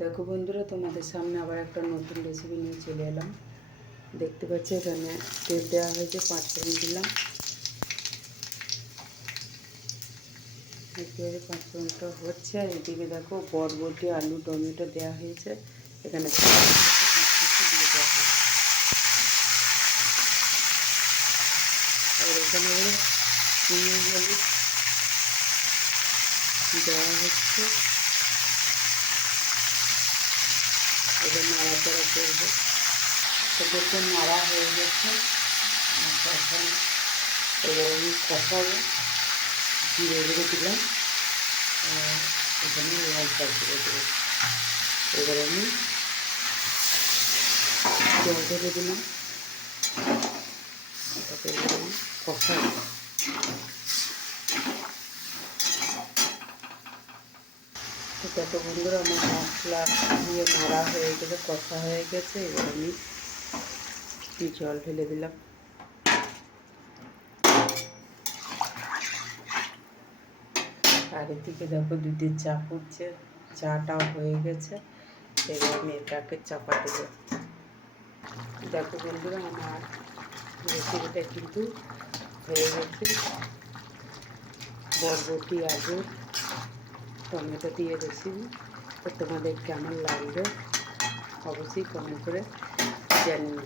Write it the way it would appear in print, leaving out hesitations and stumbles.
দেখো বন্ধুরা, তোমাদের সামনে আবার একটা নতুন রেসিপি নিয়ে চলে এলাম। দেখতে পাচ্ছি এখানে তেল দেওয়া হয়েছে, 5 ফোড়ন দিলাম। দেখতে পাচ্ছি 5 ফোড়নটা হচ্ছে, আর এদিকে দেখো বরবটি, আলু, টমেটো দেওয়া হয়েছে। এখানে দিয়ে দেওয়া হয়েছে, আর এখানে চিনি হলুদ দেওয়া হচ্ছে। এবার নাড়াচাড়া করবো। তো দেখুন নাড়া হয়ে গেছে। আচ্ছা, এখানে এবার আমি কষাবো। জিরে গুঁড়ো দিলাম, এখানে লঙ্কা গুঁড়ো দেবো। এবার আমি জল ঢেলে দিলাম, তারপরে এবার আমি কষাবো। তো দেখো বন্ধুরা, আমার মশলা দিয়ে নাড়া হয়ে গেছে, কষা হয়ে গেছে। এবার আমি জল ঢেলে দিলাম। আর এদিকে দেখো দুধের চা ফুটছে, চাটাও হয়ে গেছে। এবার আমি এটাকে চাপা দেবো। দেখো বন্ধুরা, আমার রেসিপিটা কিন্তু হয়ে গেছে। বরবটি, আলু, টমেটো দিয়ে রেসিপি। তো তোমাদের কেমন লাগলো অবশ্যই কমেন্ট করে জানিও।